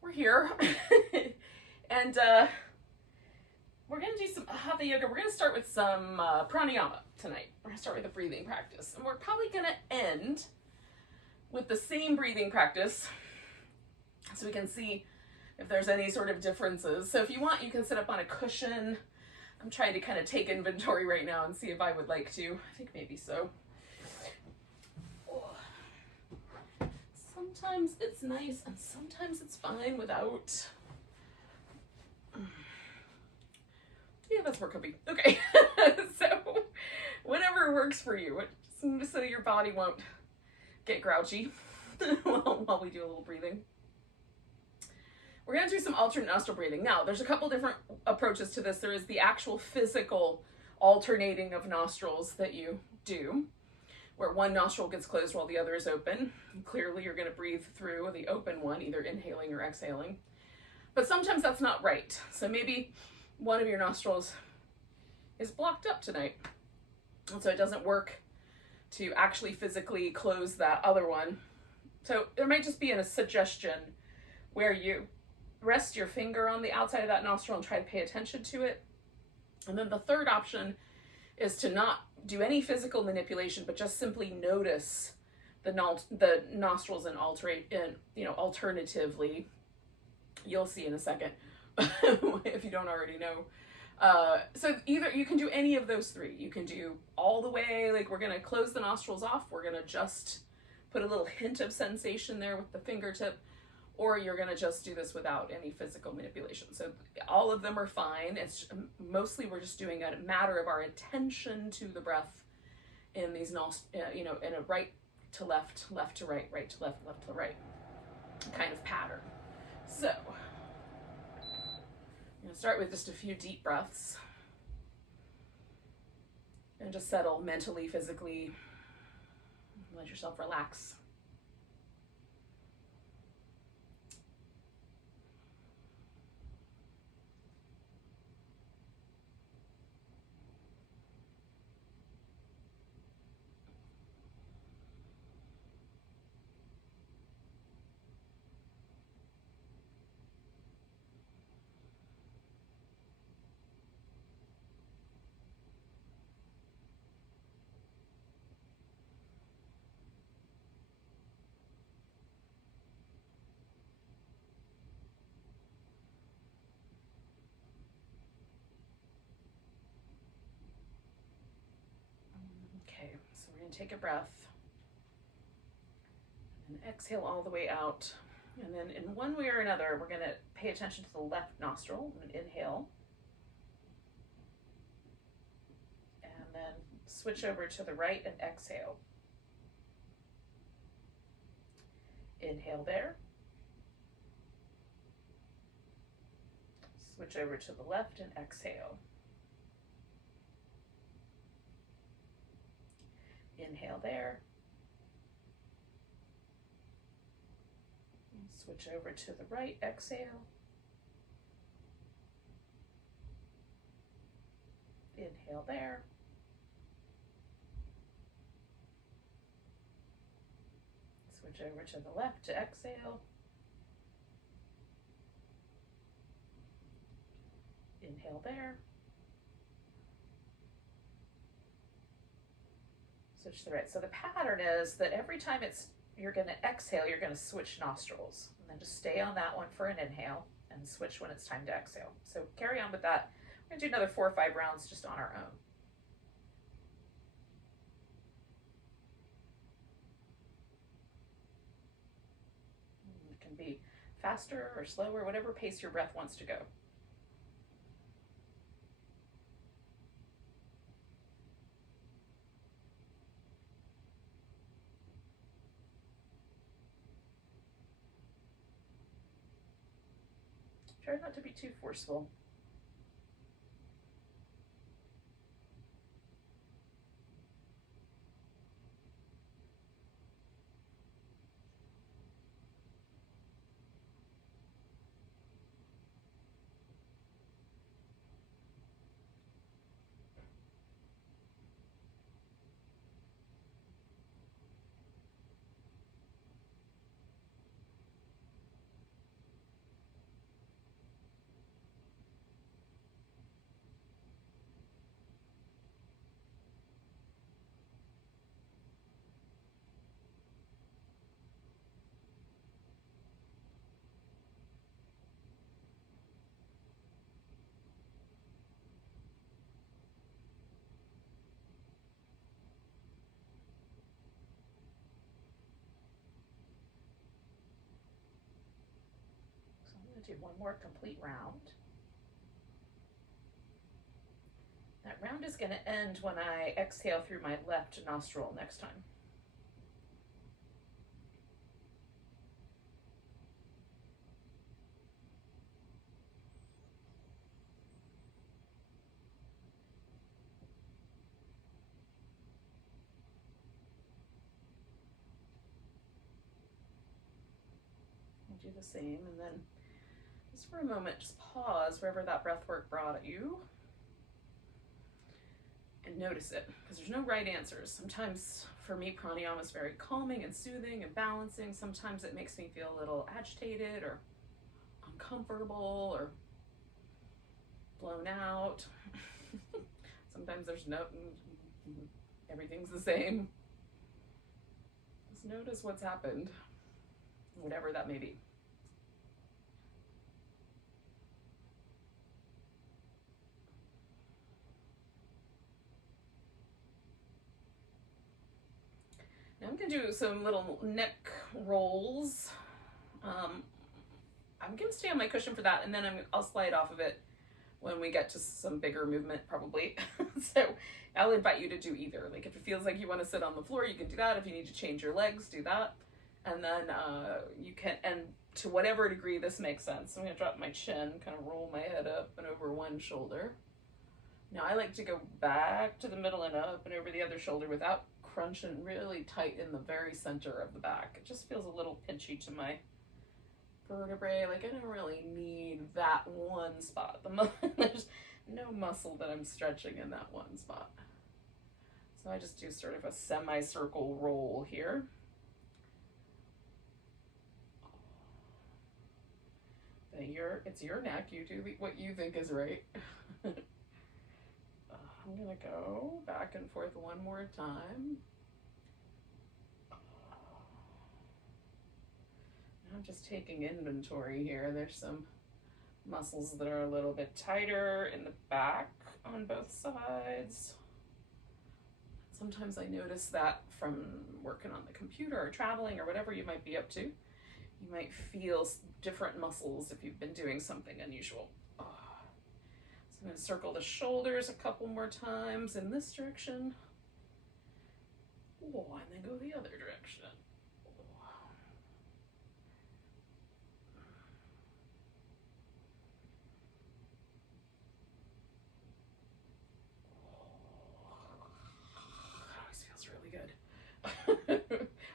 we're here. And we're going to do some Hatha yoga. We're going to start with some pranayama tonight. We're going to start with a breathing practice. And we're probably going to end with the same breathing practice so we can see if there's any sort of differences. So if you want, you can sit up on a cushion. I'm trying to kind of take inventory right now and see if I would like to. I think maybe so. Sometimes it's nice and sometimes it's fine without. Yeah, that's more comfy. Okay. So whatever works for you, so your body won't get grouchy while we do a little breathing. We're going to do some alternate nostril breathing. Now, there's a couple different approaches to this. There is the actual physical alternating of nostrils that you do, where one nostril gets closed while the other is open. And clearly, you're going to breathe through the open one, either inhaling or exhaling. But sometimes that's not right. So maybe one of your nostrils is blocked up tonight. And so it doesn't work to actually physically close that other one. So there might just be a suggestion where you rest your finger on the outside of that nostril and try to pay attention to it. And then the third option is to not do any physical manipulation, but just simply notice the nostrils and alternatively. You'll see in a second if you don't already know. So either you can do any of those three. You can do all the way, like we're going to close the nostrils off. We're going to just put a little hint of sensation there with the fingertip, or you're going to just do this without any physical manipulation. So all of them are fine. It's mostly we're just doing a matter of our attention to the breath in these in a right to left, left to right, right to left, left to right kind of pattern. So I'm going to start with just a few deep breaths and just settle mentally, physically. Let yourself relax. Okay, so we're going to take a breath and exhale all the way out. And then in one way or another, we're going to pay attention to the left nostril and inhale. And then switch over to the right and exhale. Inhale there. Switch over to the left and exhale. Inhale there. Switch over to the right, exhale. Inhale there. Switch over to the left to exhale. Inhale there. Switch to the right. So the pattern is that every time you're going to exhale, you're going to switch nostrils. And then just stay on that one for an inhale and switch when it's time to exhale. So carry on with that. We're going to do another 4 or 5 rounds just on our own. It can be faster or slower, whatever pace your breath wants to go. Try not to be too forceful. Do one more complete round. That round is going to end when I exhale through my left nostril next time. Do the same, and then just for a moment, just pause wherever that breath work brought you and notice it, because there's no right answers. Sometimes for me, pranayama is very calming and soothing and balancing. Sometimes it makes me feel a little agitated or uncomfortable or blown out. Sometimes there's everything's the same. Just notice what's happened, whatever that may be. Now I'm going to do some little neck rolls. I'm going to stay on my cushion for that, and then I'll slide off of it when we get to some bigger movement, probably. So I'll invite you to do either. Like if it feels like you want to sit on the floor, you can do that. If you need to change your legs, do that. And then you can, and to whatever degree this makes sense, I'm going to drop my chin, kind of roll my head up and over one shoulder. Now I like to go back to the middle and up and over the other shoulder without crunching really tight in the very center of the back. It just feels a little pinchy to my vertebrae. Like I don't really need that one spot. There's no muscle that I'm stretching in that one spot. So I just do sort of a semicircle roll here. It's your neck. You do what you think is right. I'm gonna go back and forth one more time. I'm just taking inventory here. There's some muscles that are a little bit tighter in the back on both sides. Sometimes I notice that from working on the computer or traveling or whatever you might be up to. You might feel different muscles if you've been doing something unusual. So I'm going to circle the shoulders a couple more times in this direction. And then go the other direction.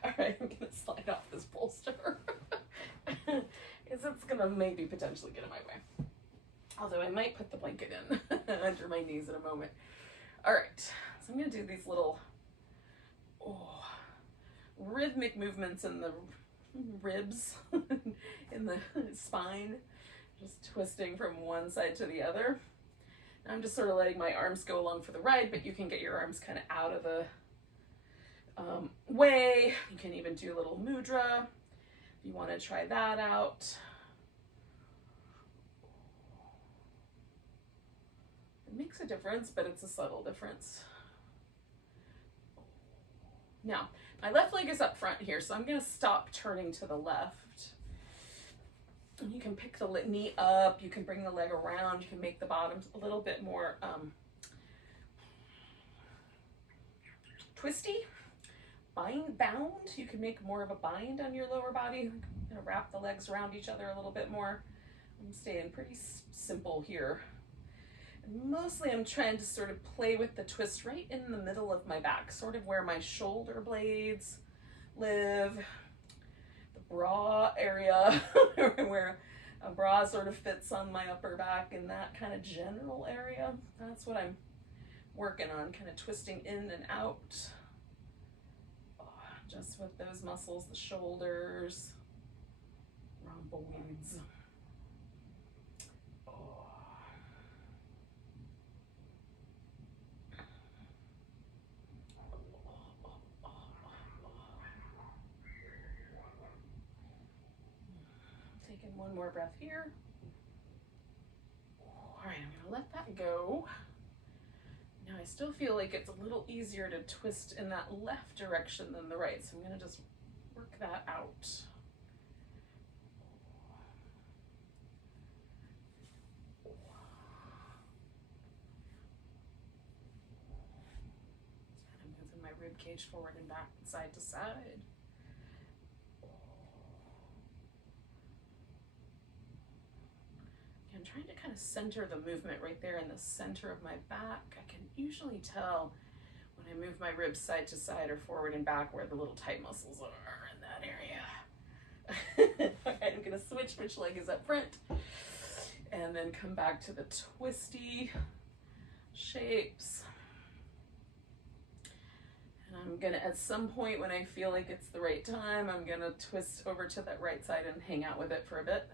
All right, I'm gonna slide off this bolster because it's gonna maybe potentially get in my way. Although I might put the blanket in under my knees in a moment. All right, so I'm gonna do these little rhythmic movements in the ribs, in the spine, just twisting from one side to the other. I'm just sort of letting my arms go along for the ride, but you can get your arms kind of out of the way. You can even do a little mudra if you want to try that out. It makes a difference, but it's a subtle difference. Now, my left leg is up front here, so I'm going to stop turning to the left. And you can pick the knee up, you can bring the leg around, you can make the bottoms a little bit more twisty. Bound, you can make more of a bind on your lower body. I'm gonna wrap the legs around each other a little bit more. I'm staying pretty simple here. And mostly I'm trying to sort of play with the twist right in the middle of my back, sort of where my shoulder blades live, the bra area, where a bra sort of fits on my upper back, in that kind of general area. That's what I'm working on, kind of twisting in and out. Just with those muscles, the shoulders, rhomboids. Taking one more breath here. All right, I'm gonna let that go. Now I still feel like it's a little easier to twist in that left direction than the right, so I'm going to just work that out. rib cage forward and back, side to side. I'm trying to kind of center the movement right there in the center of my back. I can usually tell when I move my ribs side to side or forward and back where the little tight muscles are in that area. Okay, I'm gonna switch which leg is up front and then come back to the twisty shapes. And I'm gonna, at some point when I feel like it's the right time, I'm gonna twist over to that right side and hang out with it for a bit.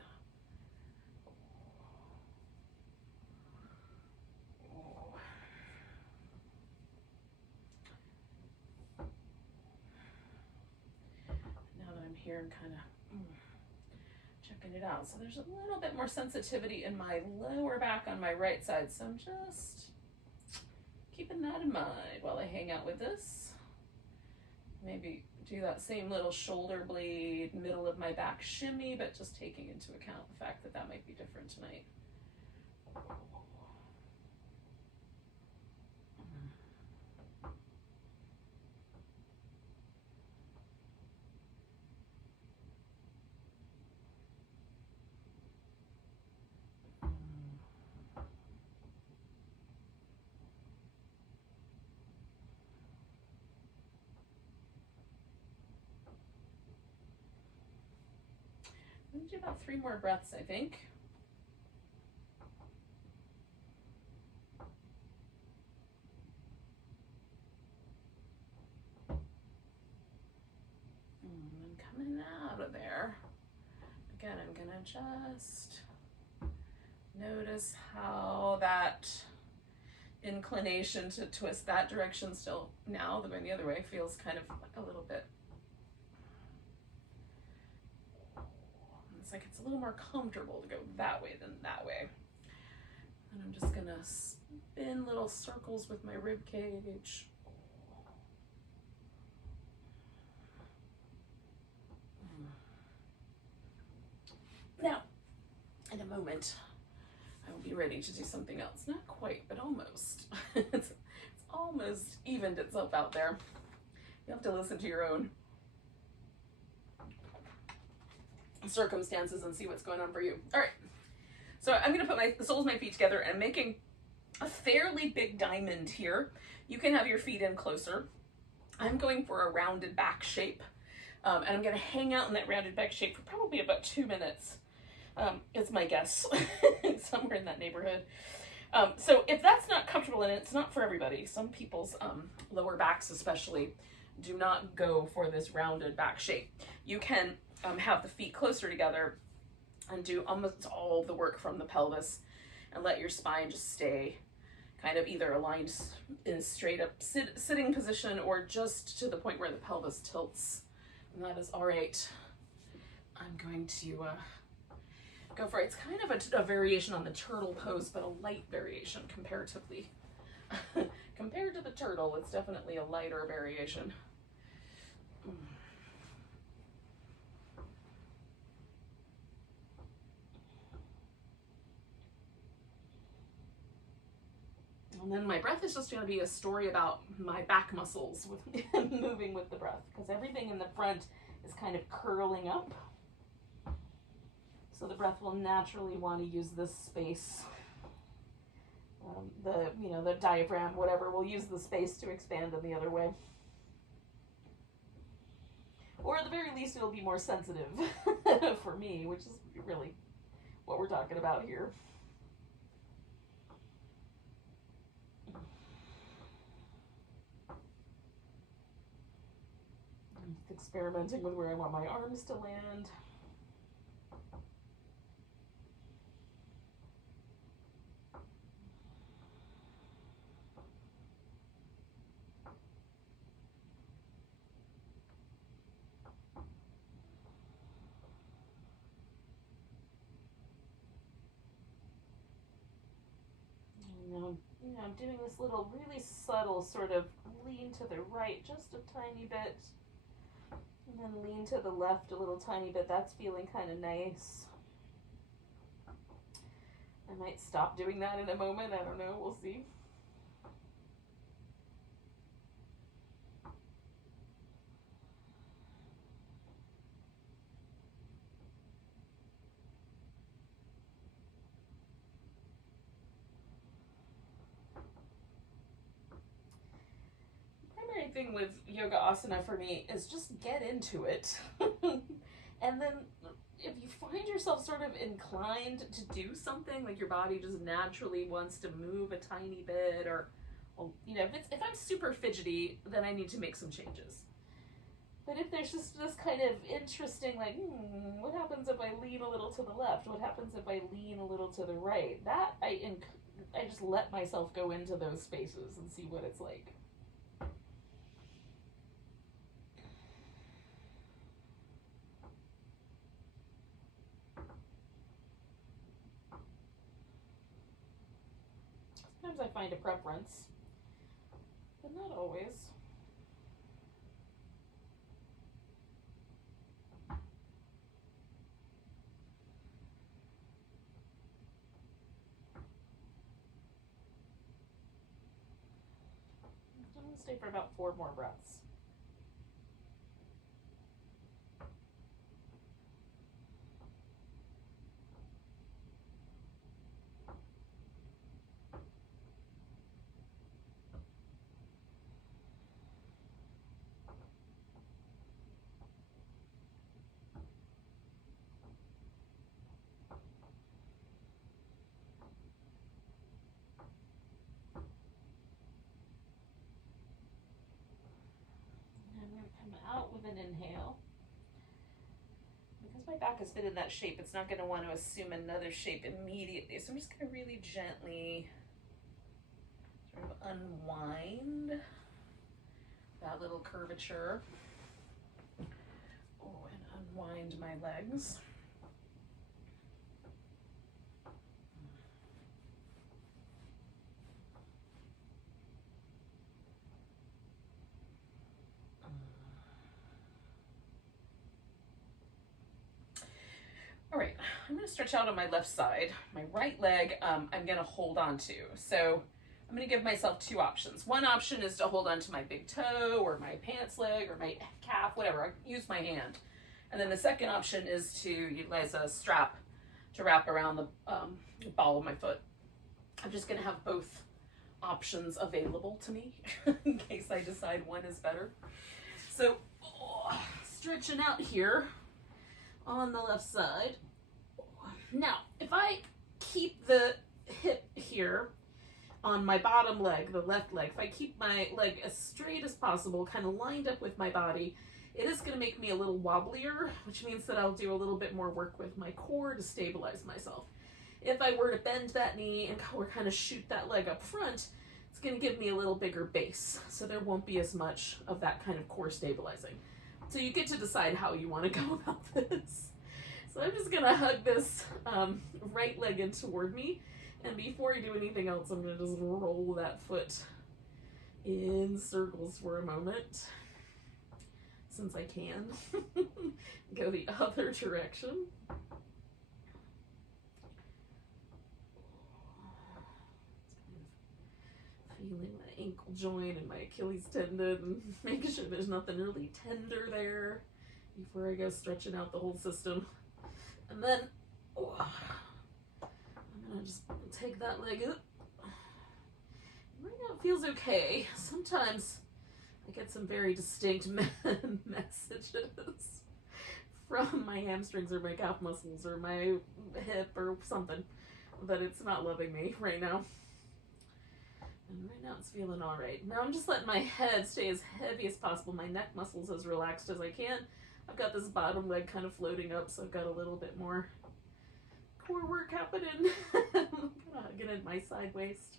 Here and kind of checking it out. So there's a little bit more sensitivity in my lower back on my right side. So I'm just keeping that in mind while I hang out with this. Maybe do that same little shoulder blade, middle of my back shimmy, but just taking into account the fact that that might be different tonight. I'm gonna do about 3 more breaths, I think. And then coming out of there, again, I'm gonna just notice how that inclination to twist that direction still, now going the other way, feels kind of a little bit, it's like it's a little more comfortable to go that way than that way. And I'm just gonna spin little circles with my rib cage. Now, in a moment, I will be ready to do something else. Not quite, but almost. It's almost evened itself out there. You have to listen to your own circumstances and see what's going on for you. All right, so I'm going to put the soles of my feet together and I'm making a fairly big diamond here. You can have your feet in closer. I'm going for a rounded back shape, and I'm going to hang out in that rounded back shape for probably about 2 minutes. It's my guess, somewhere in that neighborhood. So if that's not comfortable, and it's not for everybody, some people's lower backs especially do not go for this rounded back shape. You can have the feet closer together and do almost all the work from the pelvis and let your spine just stay kind of either aligned in straight up sitting position or just to the point where the pelvis tilts. And that is all right. I'm going to go for it. It's kind of a variation on the turtle pose, but a light variation comparatively. Compared to the turtle, it's definitely a lighter variation. And then my breath is just going to be a story about my back muscles with moving with the breath, because everything in the front is kind of curling up. So the breath will naturally want to use this space. The diaphragm, whatever, will use the space to expand in the other way. Or at the very least, it'll be more sensitive for me, which is really what we're talking about here. I'm just experimenting with where I want my arms to land. I'm doing this little really subtle sort of lean to the right just a tiny bit, and then lean to the left a little tiny bit. That's feeling kind of nice. I might stop doing that in a moment. I don't know. We'll see. thing with yoga asana for me is just get into it. And then if you find yourself sort of inclined to do something, like your body just naturally wants to move a tiny bit, or, well, you know, if I'm super fidgety, then I need to make some changes. But if there's just this kind of interesting, like, what happens if I lean a little to the left? What happens if I lean a little to the right? That I just let myself go into those spaces and see what it's like. Sometimes I find a preference, but not always. I'm going to stay for about 4 more breaths. Out with an inhale. Because my back has been in that shape, it's not going to want to assume another shape immediately. So I'm just going to really gently sort of unwind that little curvature. Oh, and unwind my legs. All right, I'm going to stretch out on my left side. My right leg, I'm going to hold on to. So I'm going to give myself 2 options. One option is to hold on to my big toe or my pants leg or my calf, whatever. I use my hand. And then the second option is to utilize a strap to wrap around the ball of my foot. I'm just going to have both options available to me in case I decide one is better. So stretching out here on the left side. Now, if I keep the hip here on my bottom leg, the left leg, if I keep my leg as straight as possible, kind of lined up with my body, it is going to make me a little wobblier, which means that I'll do a little bit more work with my core to stabilize myself. If I were to bend that knee and kind of shoot that leg up front, it's going to give me a little bigger base, so there won't be as much of that kind of core stabilizing. So you get to decide how you want to go about this. So I'm just going to hug this right leg in toward me, and before I do anything else, I'm going to just roll that foot in circles for a moment, since I can. Go the other direction. Feeling my ankle joint and my Achilles tendon, and making sure there's nothing really tender there before I go stretching out the whole system. And then I'm gonna just take that leg up. Right now it feels okay. Sometimes I get some very distinct messages from my hamstrings or my calf muscles or my hip or something that it's not loving me right now. And right now it's feeling all right. Now I'm just letting my head stay as heavy as possible. My neck muscles as relaxed as I can. I've got this bottom leg kind of floating up, so I've got a little bit more core work happening. I'm kind of hugging in my side waist.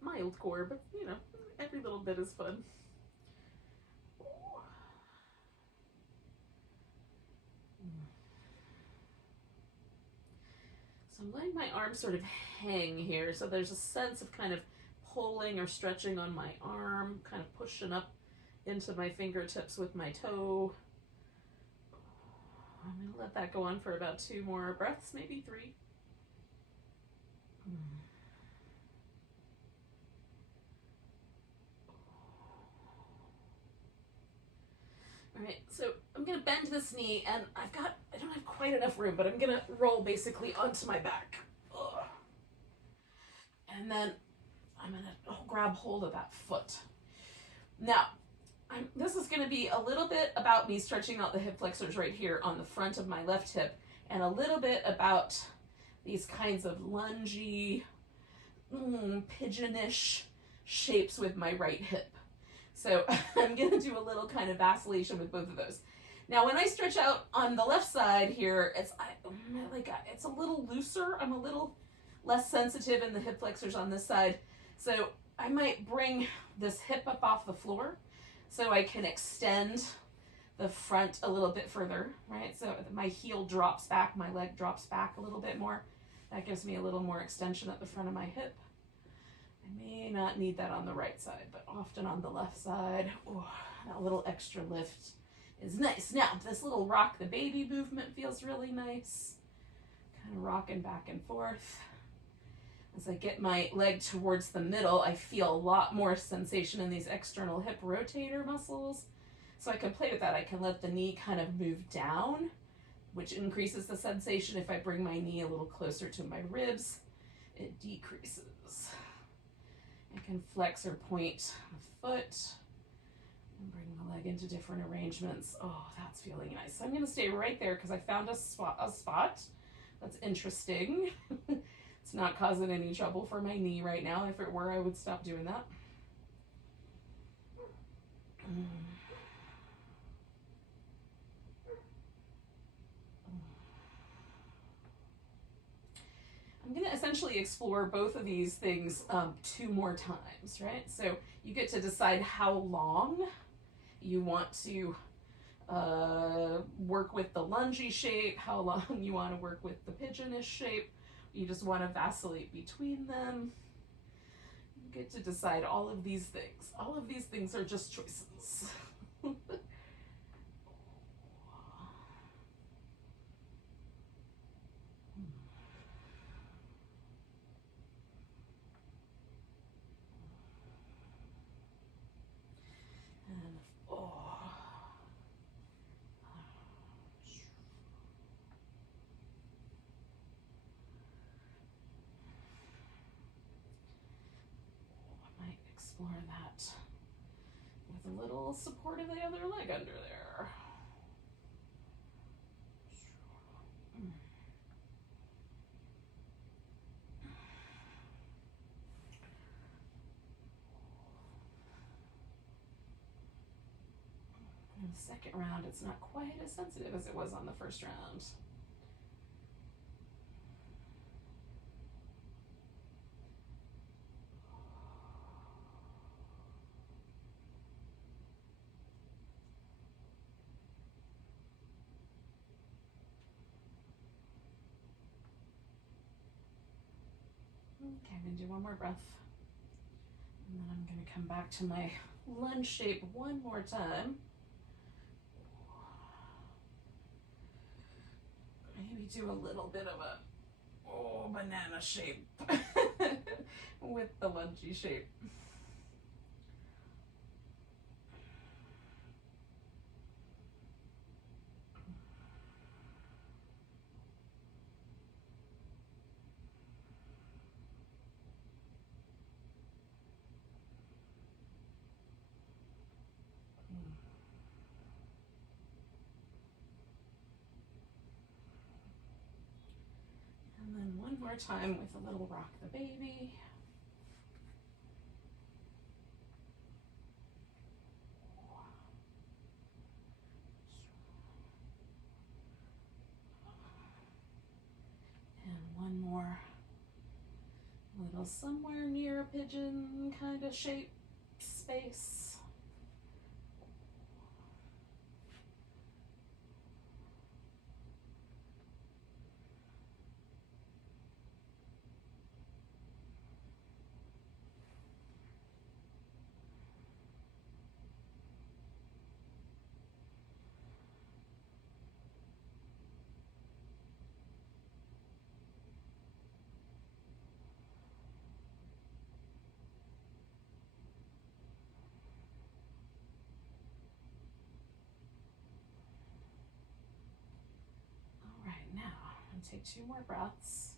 Mild core, but you know, every little bit is fun. So I'm letting my arms sort of hang here, so there's a sense of kind of pulling or stretching on my arm, kind of pushing up into my fingertips with my toe. I'm going to let that go on for about 2 more breaths, maybe 3. All right, so I'm going to bend this knee, and I don't have quite enough room, but I'm going to roll basically onto my back. And then I'm gonna grab hold of that foot. Now, this is gonna be a little bit about me stretching out the hip flexors right here on the front of my left hip, and a little bit about these kinds of lungy, pigeonish shapes with my right hip. So I'm gonna do a little kind of vacillation with both of those. Now, when I stretch out on the left side here, it's a little looser. I'm a little less sensitive in the hip flexors on this side. So I might bring this hip up off the floor so I can extend the front a little bit further, right? So my heel drops back, my leg drops back a little bit more. That gives me a little more extension at the front of my hip. I may not need that on the right side, but often on the left side, a little extra lift is nice. Now, this little rock the baby movement feels really nice. Kind of rocking back and forth. As I get my leg towards the middle, I feel a lot more sensation in these external hip rotator muscles. So I can play with that. I can let the knee kind of move down, which increases the sensation. If I bring my knee a little closer to my ribs, it decreases. I can flex or point the foot and bring the leg into different arrangements. Oh, that's feeling nice. So I'm gonna stay right there because I found a spot that's interesting. It's not causing any trouble for my knee right now. If it were, I would stop doing that. I'm going to essentially explore both of these things 2 more times, right? So you get to decide how long you want to work with the lungy shape, how long you want to work with the pigeonish shape. You just want to vacillate between them. You get to decide all of these things. All of these things are just choices. Explore that with a little support of the other leg under there. In the second round, it's not quite as sensitive as it was on the first round. Okay, I'm gonna do one more breath. And then I'm gonna come back to my lunge shape one more time. Maybe do a little bit of a banana shape with the lungy shape. One more time with a little rock the baby. And one more little somewhere near a pigeon kind of shape space. Take 2 more breaths.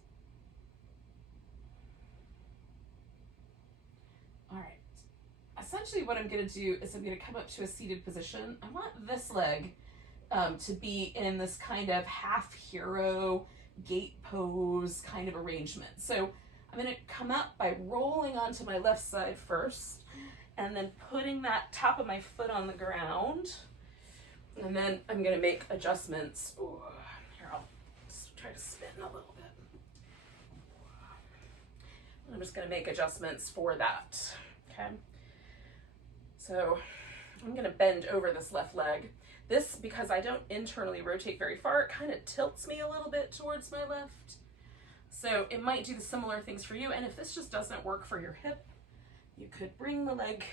essentially what I'm going to do is I'm going to come up to a seated position. I want this leg to be in this kind of half hero gate pose kind of arrangement. So I'm going to come up by rolling onto my left side first, and then putting that top of my foot on the ground. And then I'm going to make adjustments. Ooh, here, I'll just try to spin a little bit. I'm just going to make adjustments for that. Okay. So I'm going to bend over this left leg. This, because I don't internally rotate very far, it kind of tilts me a little bit towards my left. So it might do the similar things for you. And if this just doesn't work for your hip, you could bring the leg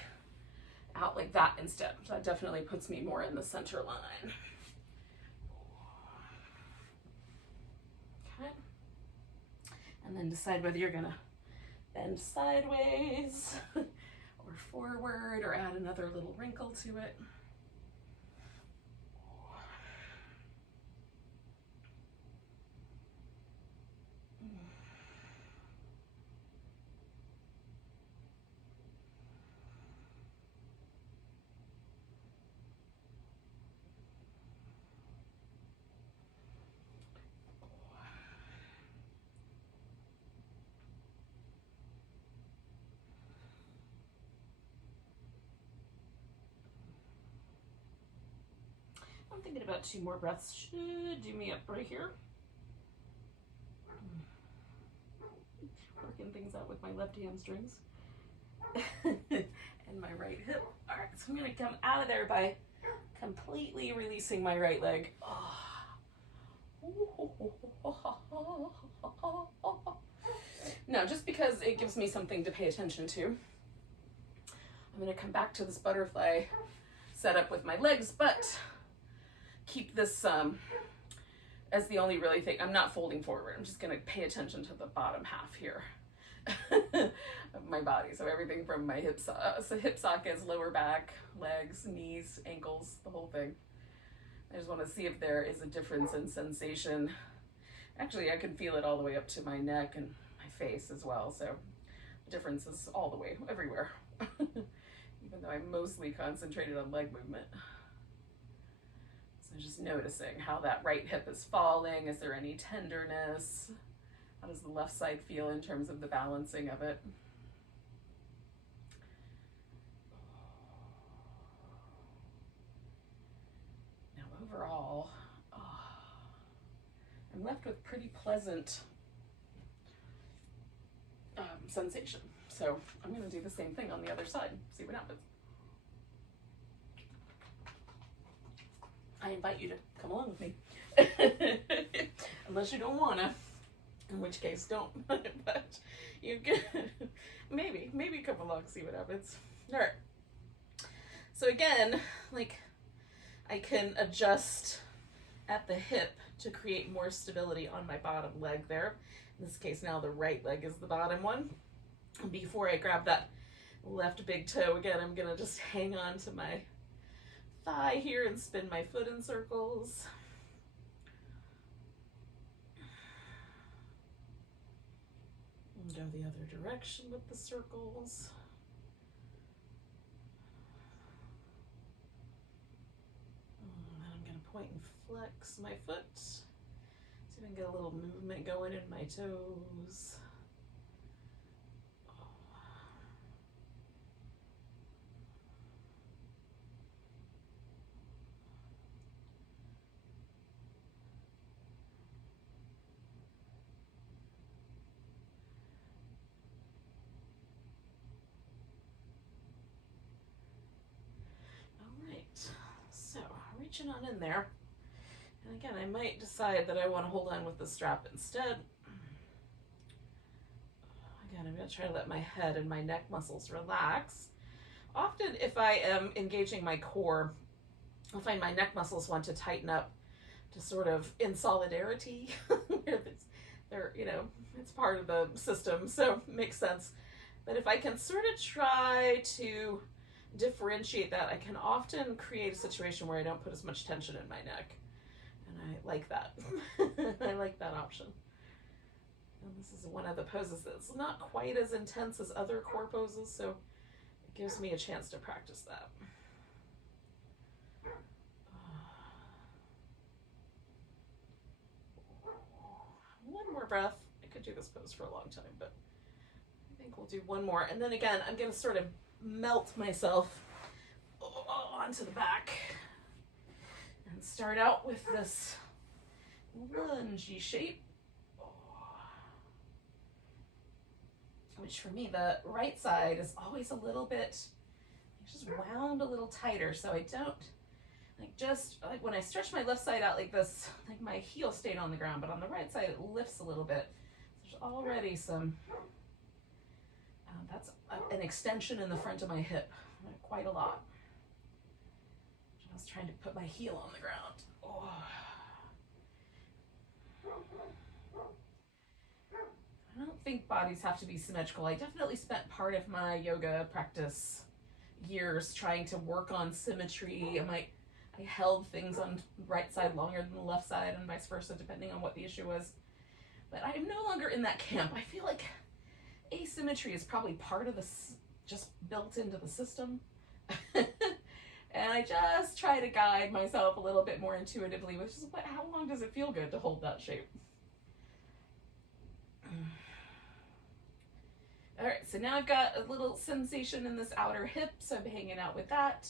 out like that instead. So that definitely puts me more in the center line. Okay. And then decide whether you're gonna bend sideways or forward, or add another little wrinkle to it. I'm thinking about 2 more breaths should do me up right here. Working things out with my left hamstrings and my right hip. All right, so I'm gonna come out of there by completely releasing my right leg. Now, just because it gives me something to pay attention to, I'm gonna come back to this butterfly setup with my legs, but keep this as the only really thing. I'm not folding forward. I'm just going to pay attention to the bottom half here of my body. So everything from my hip sockets, lower back, legs, knees, ankles, the whole thing. I just want to see if there is a difference in sensation. Actually, I can feel it all the way up to my neck and my face as well. So the difference is all the way, everywhere. Even though I'm mostly concentrated on leg movement. So just noticing how that right hip is falling. Is there any tenderness? How does the left side feel in terms of the balancing of it? Now overall, I'm left with pretty pleasant sensation. So I'm going to do the same thing on the other side, see what happens. I invite you to come along with me. Unless you don't want to, in which case don't. But you can maybe come along, see what happens. All right. So again, like, I can adjust at the hip to create more stability on my bottom leg there. In this case, now the right leg is the bottom one. Before I grab that left big toe again, I'm gonna just hang on to my thigh here and spin my foot in circles. And go the other direction with the circles. And then I'm going to point and flex my foot. See if I can get a little movement going in my toes. Reaching on in there, and again, I might decide that I want to hold on with the strap instead. Again, I'm going to try to let my head and my neck muscles relax. Often, if I am engaging my core, I'll find my neck muscles want to tighten up to sort of in solidarity. They're, you know, it's part of the system, so it makes sense. But if I can sort of try to differentiate that, I can often create a situation where I don't put as much tension in my neck, and I like that. I like that option. And this is one of the poses that's not quite as intense as other core poses, so it gives me a chance to practice that. One more breath. I could do this pose for a long time, but I think we'll do one more. And then again, I'm going to sort of melt myself onto the back and start out with this lungy shape, which for me, the right side is always a little bit, just wound a little tighter, so I don't, just when I stretch my left side out like this, like my heel stayed on the ground, but on the right side it lifts a little bit. There's already some, that's an extension in the front of my hip, quite a lot. Just trying to put my heel on the ground. Oh. I don't think bodies have to be symmetrical. I definitely spent part of my yoga practice years trying to work on symmetry. I held things on the right side longer than the left side and vice versa, depending on what the issue was. But I'm no longer in that camp. I feel like asymmetry is probably part of this, just built into the system. And I just try to guide myself a little bit more intuitively, which is how long does it feel good to hold that shape? All right, so now I've got a little sensation in this outer hip, so I'm hanging out with that.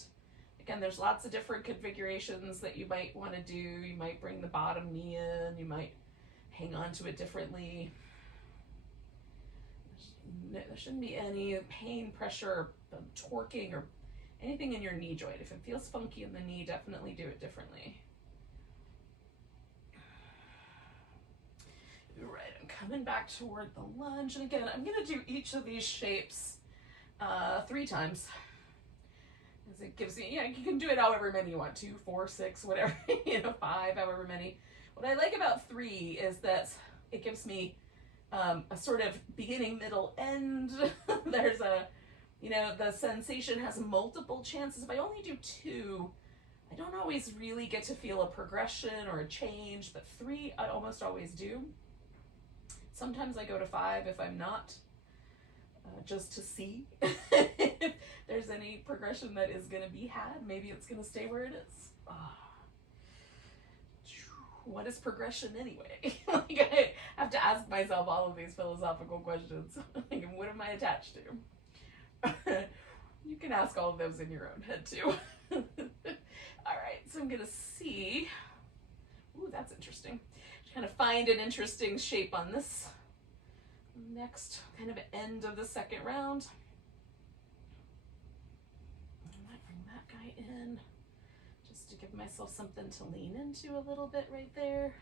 Again, there's lots of different configurations that you might want to do. You might bring the bottom knee in, you might hang on to it differently. There shouldn't be any pain, pressure, torquing, or anything in your knee joint. If it feels funky in the knee, definitely do it differently. Right, I'm coming back toward the lunge, and again, I'm going to do each of these shapes 3 times. As it gives me, you can do it however many you want, 2, 4, 6, whatever, 5, however many. What I like about 3 is that it gives me a sort of beginning, middle, end. There's a, the sensation has multiple chances. If I only do 2, I don't always really get to feel a progression or a change, but 3, I almost always do. Sometimes I go to 5 if I'm not, just to see if there's any progression that is going to be had. Maybe it's going to stay where it is. What is progression anyway? I have to ask myself all of these philosophical questions. What am I attached to? You can ask all of those in your own head too. All right, so I'm going to see. Ooh, that's interesting. Kind of find an interesting shape on this next kind of end of the second round. I might bring that guy in just to give myself something to lean into a little bit right there.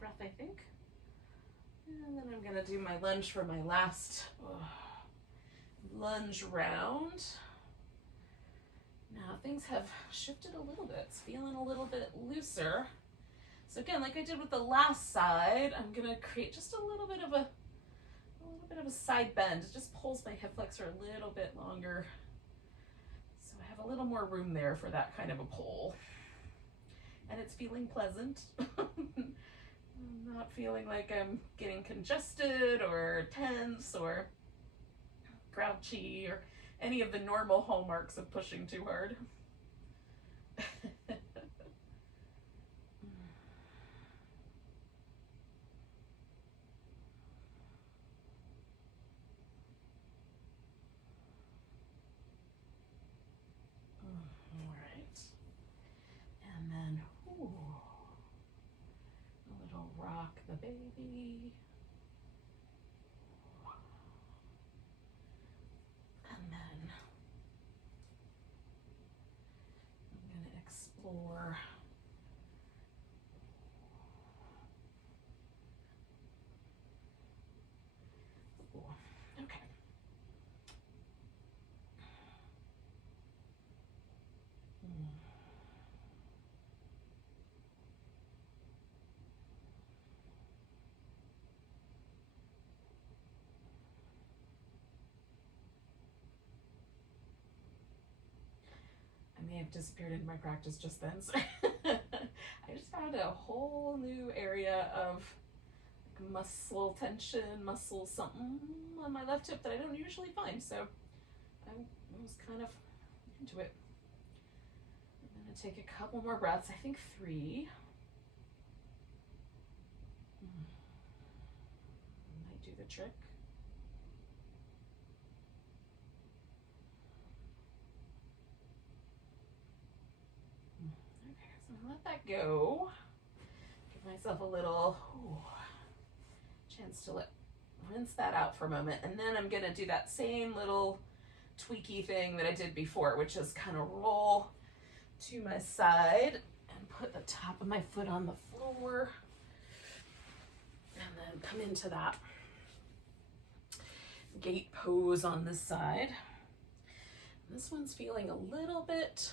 Breath, I think. And then I'm gonna do my lunge for my last lunge round. Now things have shifted a little bit. It's feeling a little bit looser. So again, like I did with the last side, I'm gonna create just a little bit of a side bend. It just pulls my hip flexor a little bit longer. So I have a little more room there for that kind of a pull. And it's feeling pleasant. I'm not feeling like I'm getting congested or tense or grouchy or any of the normal hallmarks of pushing too hard. All right. And then, rock the baby. And then I'm going to explore okay. have disappeared into my practice just then. So I just found a whole new area of muscle tension, muscle something on my left hip that I don't usually find. So I was kind of into it. I'm going to take a couple more breaths, I think 3. Might do the trick. Okay, so I'm gonna let that go. Give myself a little chance to rinse that out for a moment, and then I'm gonna do that same little tweaky thing that I did before, which is kind of roll to my side and put the top of my foot on the floor, and then come into that gate pose on this side. This one's feeling a little bit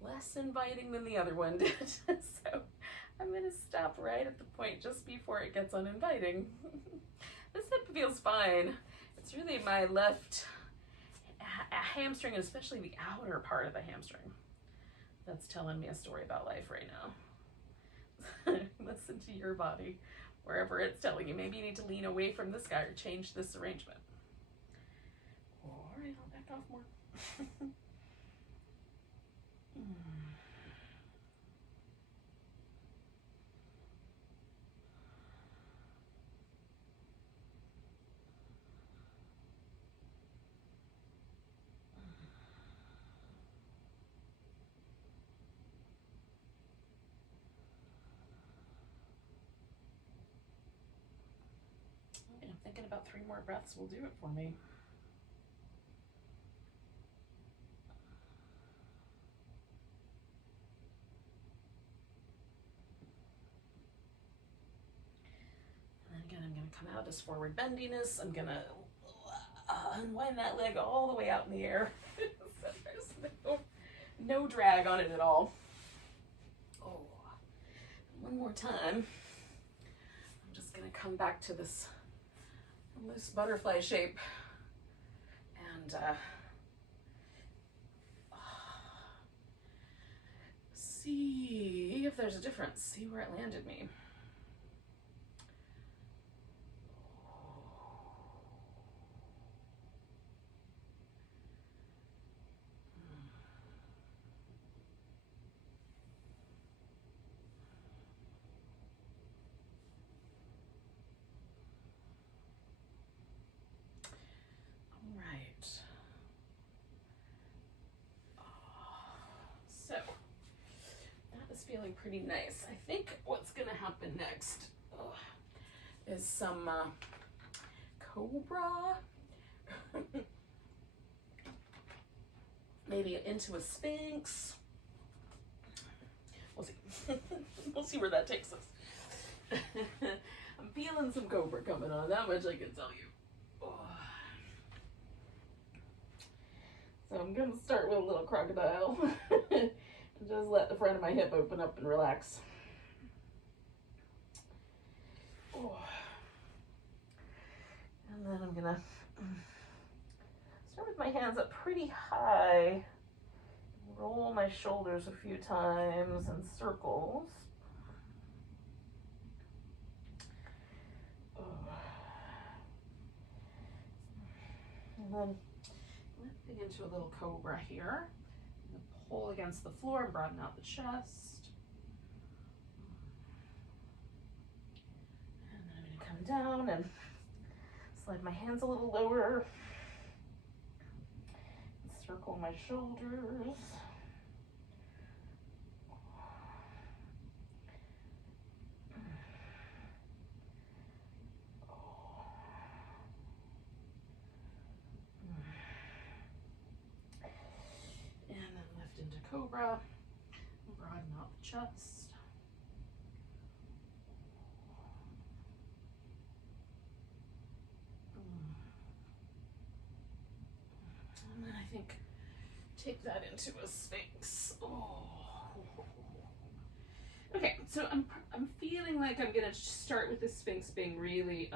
less inviting than the other one did. So I'm gonna stop right at the point just before it gets uninviting. This hip feels fine. It's really my left hamstring, and especially the outer part of the hamstring, that's telling me a story about life right now. Listen to your body, wherever it's telling you. Maybe you need to lean away from this guy or change this arrangement. All right, I'll back off more. Okay, I'm thinking about 3 more breaths will do it for me. Again, I'm going to come out as forward bendiness. I'm going to unwind that leg all the way out in the air. So there's no drag on it at all. Oh, one more time. I'm just going to come back to this loose butterfly shape and see if there's a difference. See where it landed me. Feeling pretty nice. I think what's gonna happen next is some cobra, maybe into a sphinx. We'll see. We'll see where that takes us. I'm feeling some cobra coming on, that much I can tell you. So I'm gonna start with a little crocodile. Just let the front of my hip open up and relax. Oh. And then I'm gonna start with my hands up pretty high. Roll my shoulders a few times in circles. Oh. And then lifting into a little cobra here. Pull against the floor and broaden out the chest. And then I'm going to come down and slide my hands a little lower. Circle my shoulders. Cobra, broaden out the chest. And then I think take that into a sphinx. Oh. Okay, so I'm feeling like I'm gonna start with the sphinx being really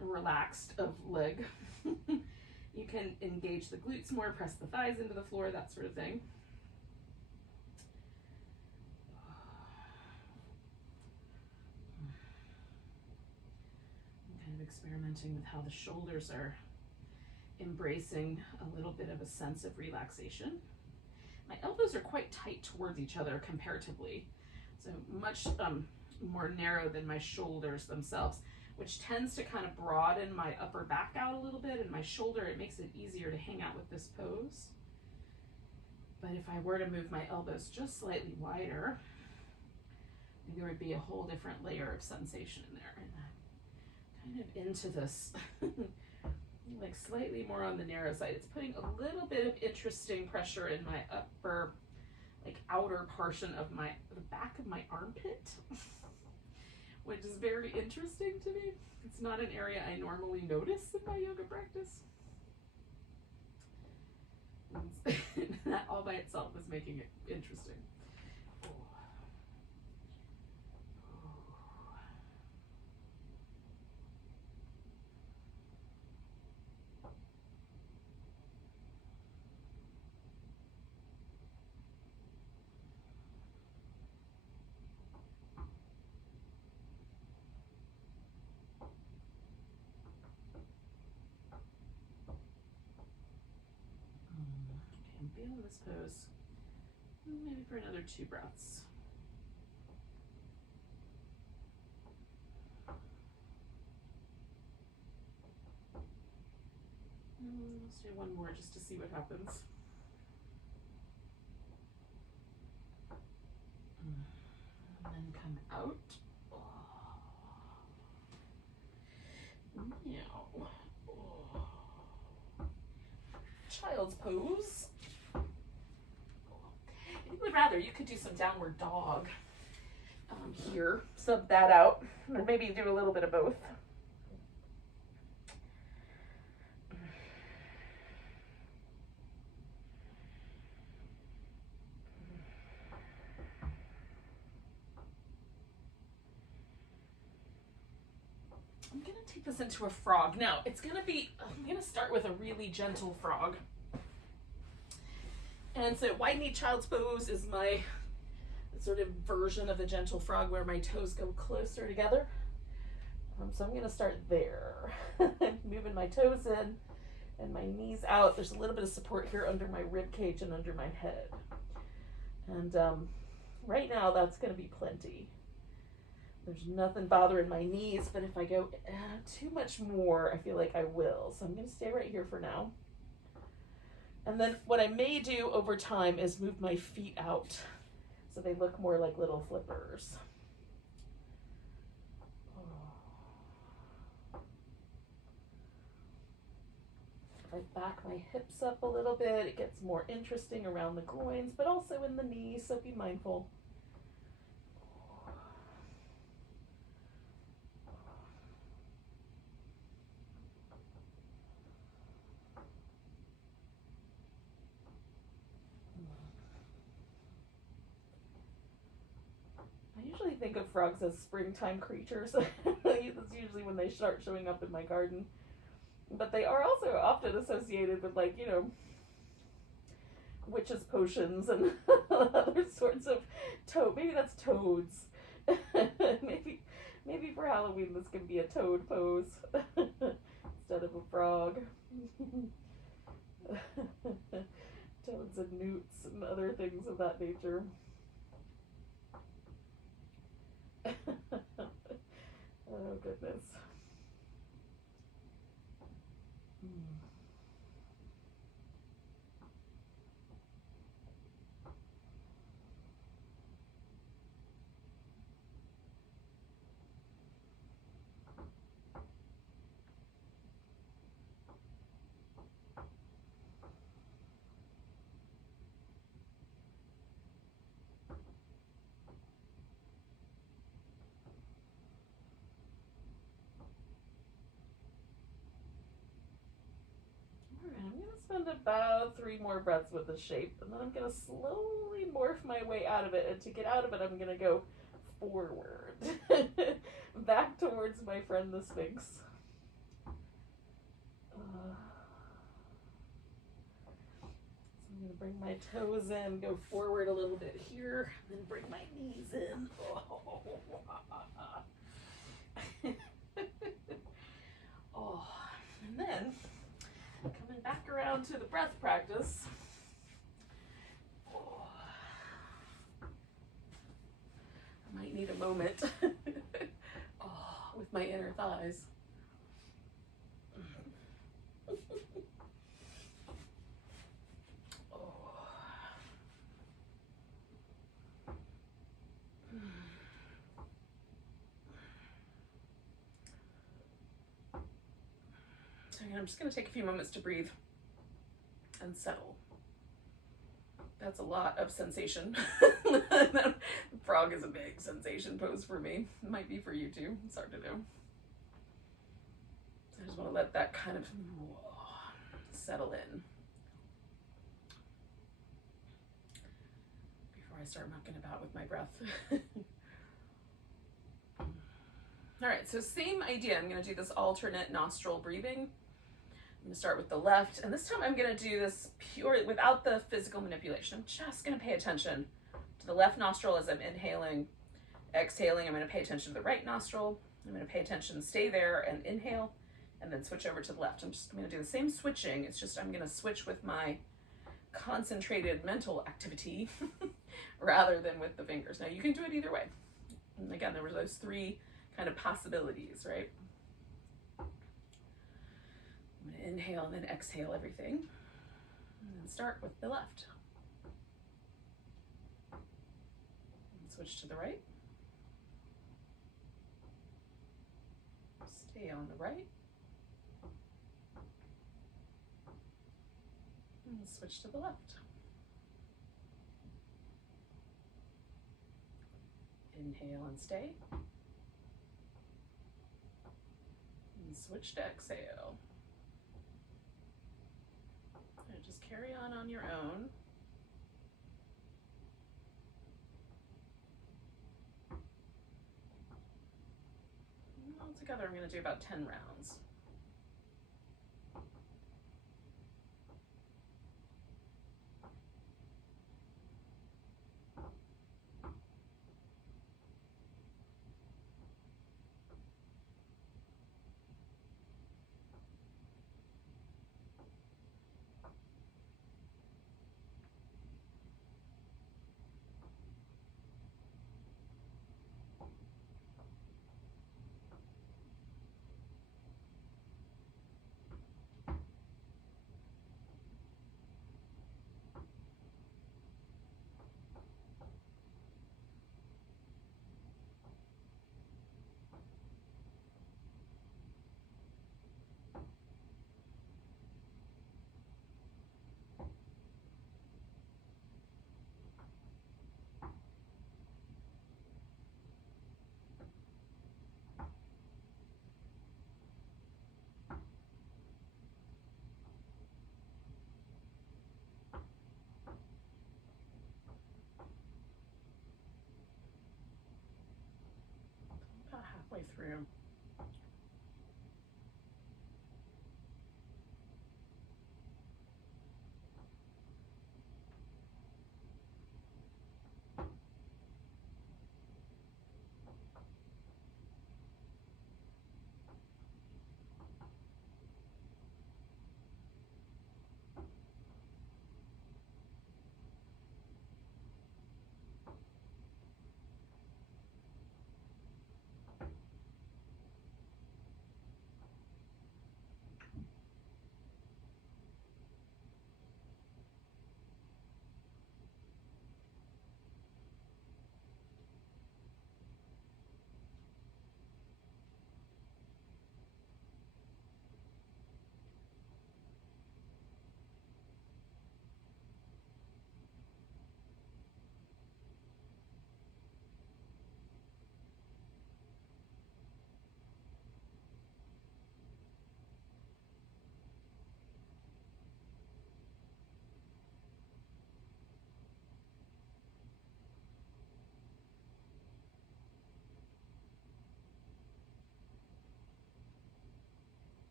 relaxed of leg. You can engage the glutes more, press the thighs into the floor, that sort of thing. experimenting with how the shoulders are embracing a little bit of a sense of relaxation. My elbows are quite tight towards each other comparatively, so much more narrow than my shoulders themselves, which tends to kind of broaden my upper back out a little bit, and my shoulder, it makes it easier to hang out with this pose. But if I were to move my elbows just slightly wider, there would be a whole different layer of sensation in there. And I'm kind of into this, like slightly more on the narrow side. It's putting a little bit of interesting pressure in my upper, like outer portion of the back of my armpit, which is very interesting to me. It's not an area I normally notice in my yoga practice. That all by itself is making it interesting. Be on this pose maybe for another 2 breaths. Let's do one more just to see what happens. And then come out. Meow. Child's pose. If you would rather, you could do some downward dog here. Sub that out, and maybe do a little bit of both. I'm gonna take this into a frog. Now, I'm gonna start with a really gentle frog. And so wide-knee child's pose is my sort of version of a gentle frog where my toes go closer together. So I'm going to start there. Moving my toes in and my knees out. There's a little bit of support here under my rib cage and under my head. And right now that's going to be plenty. There's nothing bothering my knees, but if I go too much more, I feel like I will. So I'm going to stay right here for now. And then what I may do over time is move my feet out so they look more like little flippers. If I back my hips up a little bit, it gets more interesting around the groins, but also in the knees, so be mindful. Think of frogs as springtime creatures. That's usually when they start showing up in my garden. But they are also often associated with, like, you know, witches' potions and other sorts of maybe that's toads. maybe for Halloween this can be a toad pose instead of a frog. Toads and newts and other things of that nature. Oh, goodness. Spend about 3 more breaths with the shape, and then I'm going to slowly morph my way out of it, and to get out of it I'm going to go forward back towards my friend the Sphinx. So I'm going to bring my toes in, go forward a little bit here, and then bring my knees in. again, coming back around to the breath practice. Oh. I might need a moment with my inner thighs. I'm just going to take a few moments to breathe and settle. That's a lot of sensation. Frog is a big sensation pose for me. It might be for you too. It's hard to do. I just want to let that kind of settle in before I start mucking about with my breath. All right, so same idea. I'm going to do this alternate nostril breathing. I'm going to start with the left, and this time I'm going to do this pure, without the physical manipulation. I'm just going to pay attention to the left nostril as I'm inhaling. Exhaling, I'm going to pay attention to the right nostril. I'm going to pay attention, stay there, and inhale, and then switch over to the left. I'm going to do the same switching. It's just I'm going to switch with my concentrated mental activity rather than with the fingers. Now, you can do it either way. And again, there were those three kind of possibilities, right? I'm going to inhale and then exhale everything. And then start with the left. And switch to the right. Stay on the right. And switch to the left. Inhale and stay. And switch to exhale. And just carry on your own. And altogether, I'm going to do about 10 rounds. About halfway through.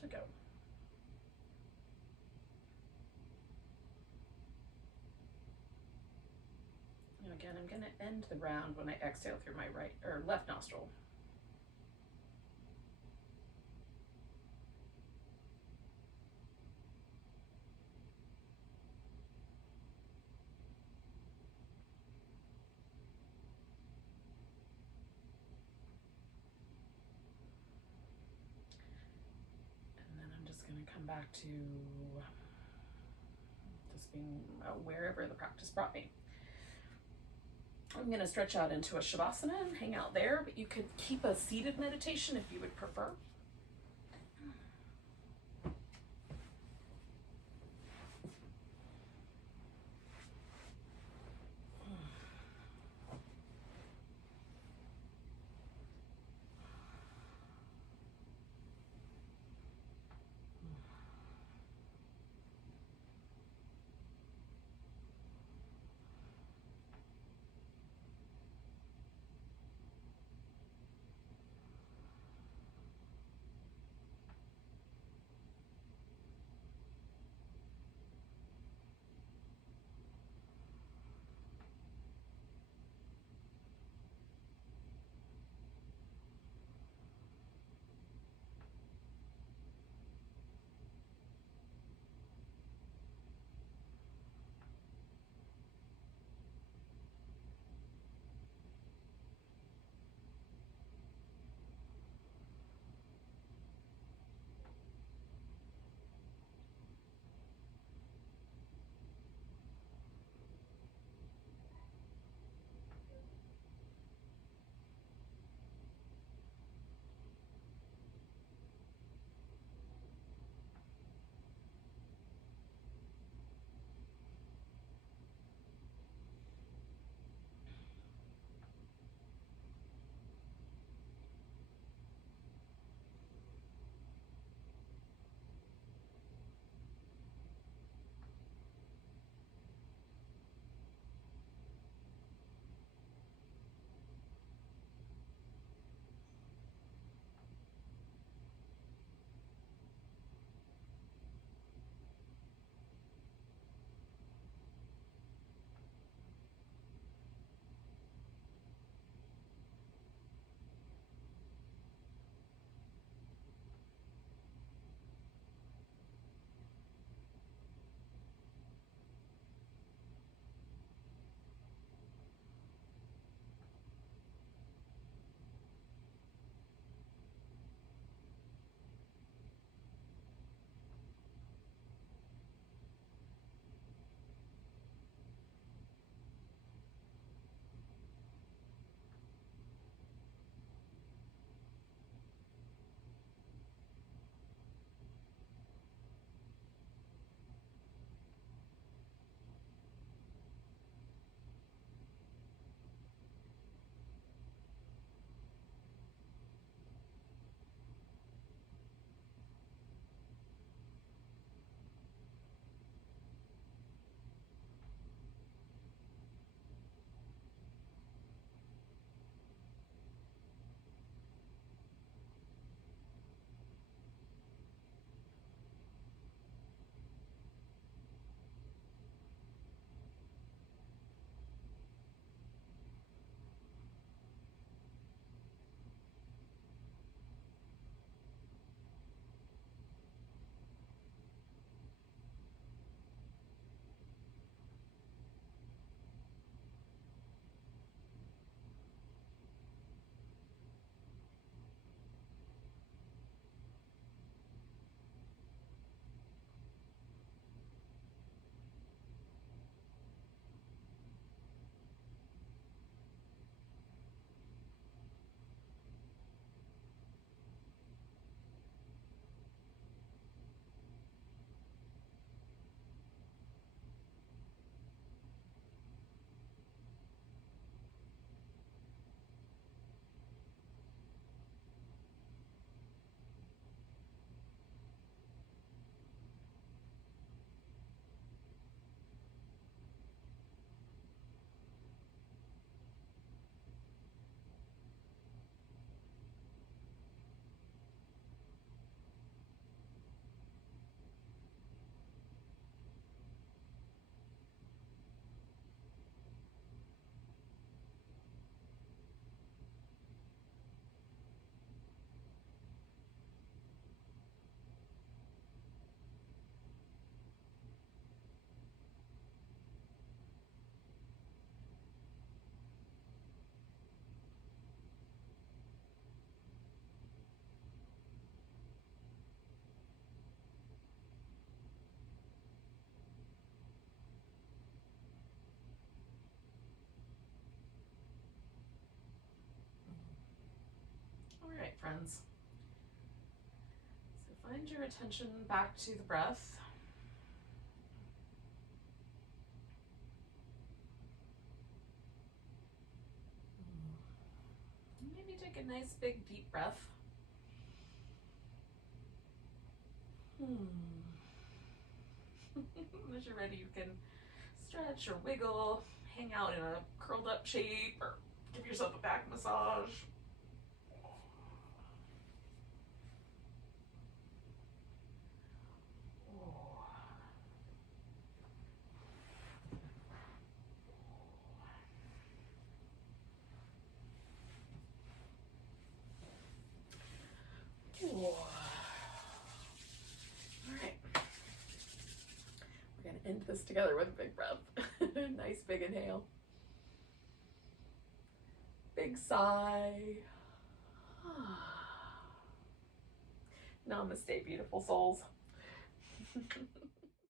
to go. And again, I'm going to end the round when I exhale through my right or left nostril. Going to come back to just being wherever the practice brought me. I'm going to stretch out into a shavasana and hang out there, but you could keep a seated meditation if you would prefer. All right, friends. So find your attention back to the breath. Maybe take a nice big deep breath. As you're ready, you can stretch or wiggle, hang out in a curled up shape, or give yourself a back massage. All right. We're going to end this together with a big breath. Nice big inhale. Big sigh. Namaste, beautiful souls.